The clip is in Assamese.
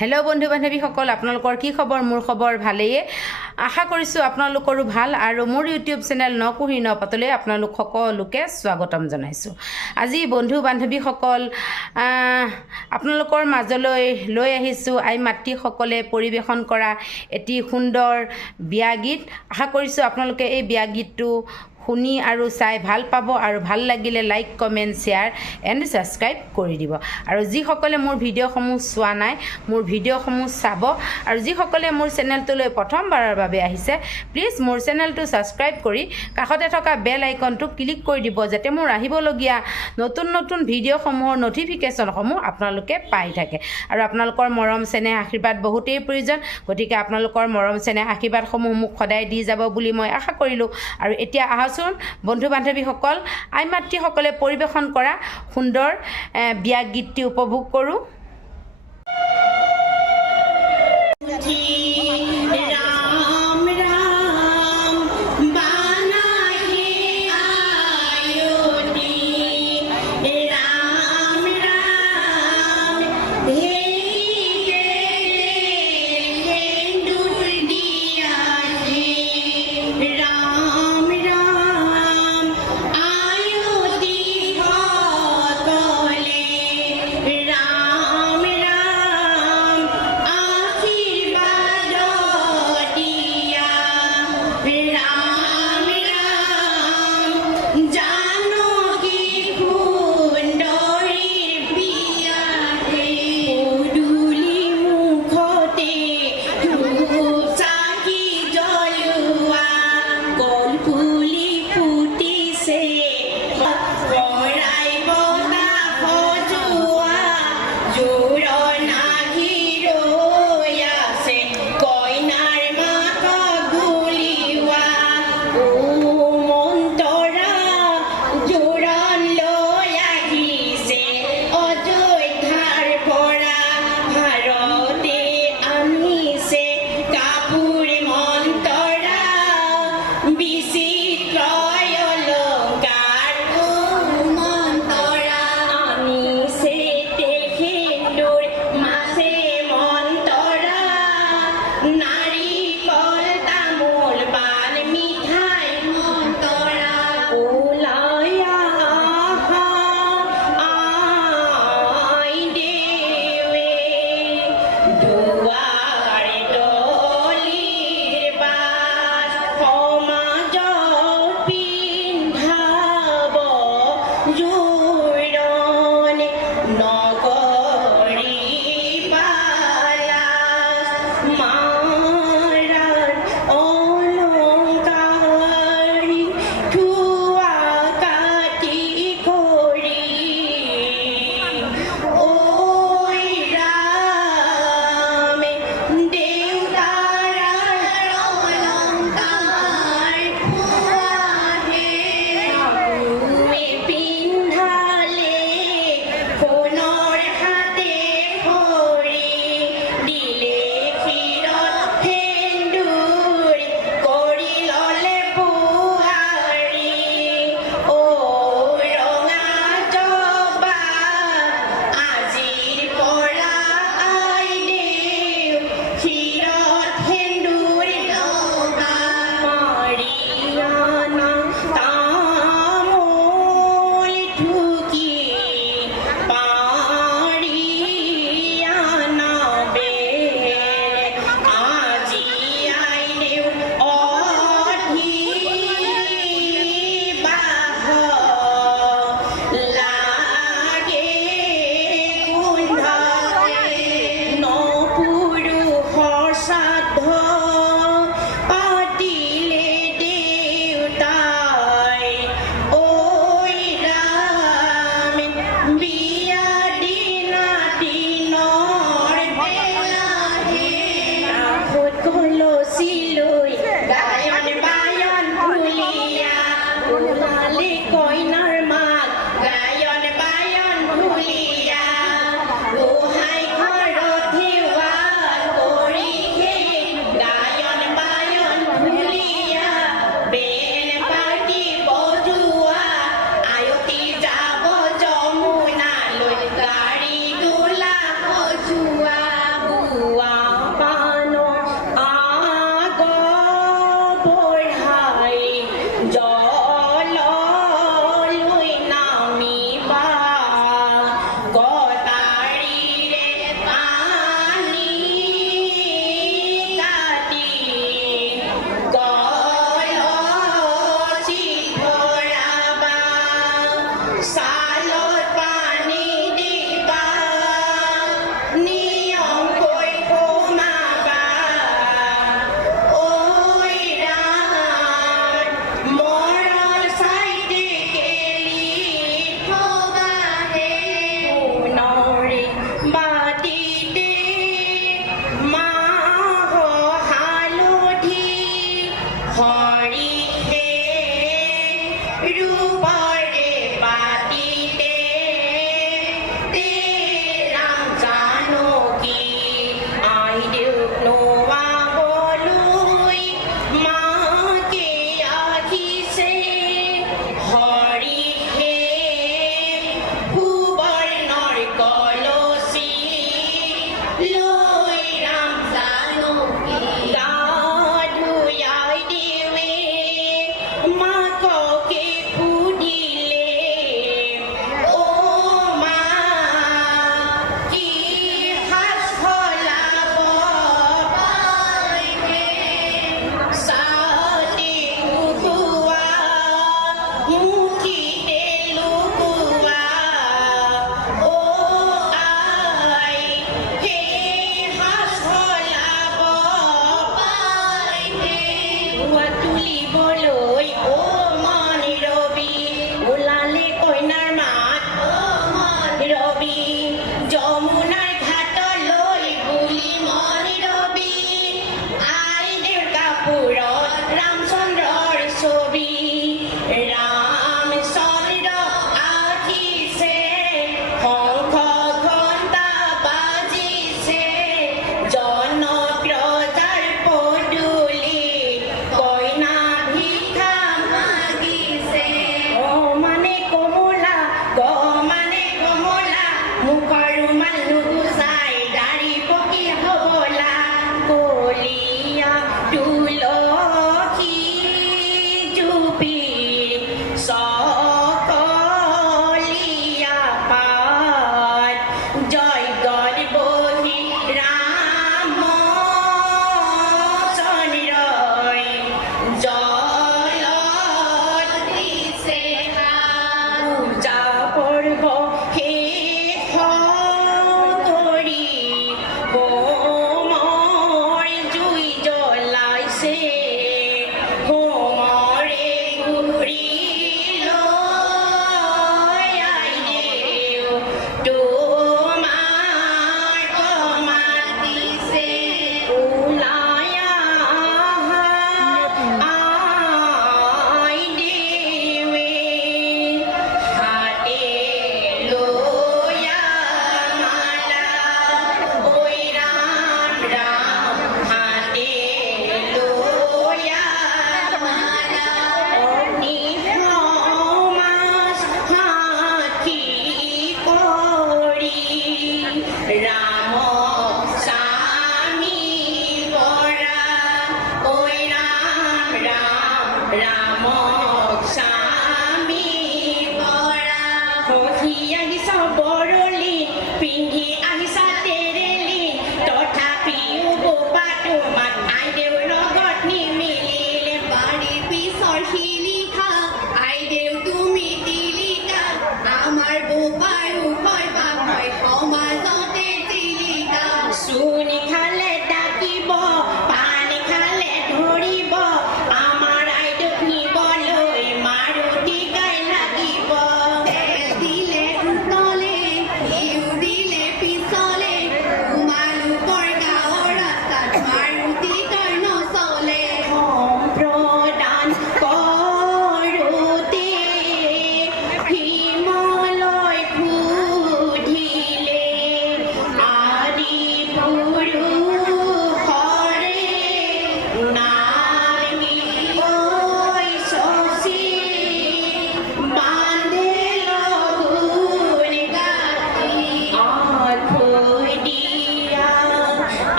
হেল্ল' বন্ধু বান্ধৱীসকল, আপোনালোকৰ কি খবৰ? মোৰ খবৰ ভালেই। আশা কৰিছোঁ আপোনালোকৰো ভাল আৰু মোৰ ইউটিউব চেনেল নকুহি নপাতলৈ আপোনালোক সকলোকে স্বাগতম জনাইছোঁ। আজি বন্ধু বান্ধৱীসকল আপোনালোকৰ মাজলৈ লৈ আহিছোঁ আই মাতৃসকলে পৰিৱেশন কৰা এটি সুন্দৰ বিয়া গীত। আশা কৰিছোঁ আপোনালোকে এই বিয়া গীতটো শুনি আৰু চাই ভাল পাব আৰু ভাল লাগিলে like comment share and subscribe কৰি দিব। আৰু যিসকলে মোৰ ভিডিঅ'সমূহ চোৱা নাই মোৰ ভিডিঅ'সমূহ চাব, আৰু যিসকলে মোৰ চেনেলটোলৈ প্ৰথমবাৰৰ বাবে আহিছে প্লিজ মোৰ চেনেলটো ছাবস্ক্ৰাইব কৰি কাষতে থকা বেল আইকনটো ক্লিক কৰি দিব, যাতে মোৰ আহিবলগীয়া নতুন নতুন ভিডিঅ'সমূহৰ ন'টিফিকেশ্যনসমূহ আপোনালোকে পাই থাকে। আৰু আপোনালোকৰ মৰম চেনেহ আশীৰ্বাদ বহুতেই প্ৰয়োজন, গতিকে আপোনালোকৰ মৰম চেনেহ আশীৰ্বাদসমূহ মোক সদায় দি যাব বুলি মই আশা কৰিলোঁ। আৰু এতিয়া আহকচোন বন্ধু বান্ধৱীসকল, আই মাতৃসকলে পৰিৱেশন কৰা সুন্দৰ বিয়া গীতটি উপভোগ কৰোঁ।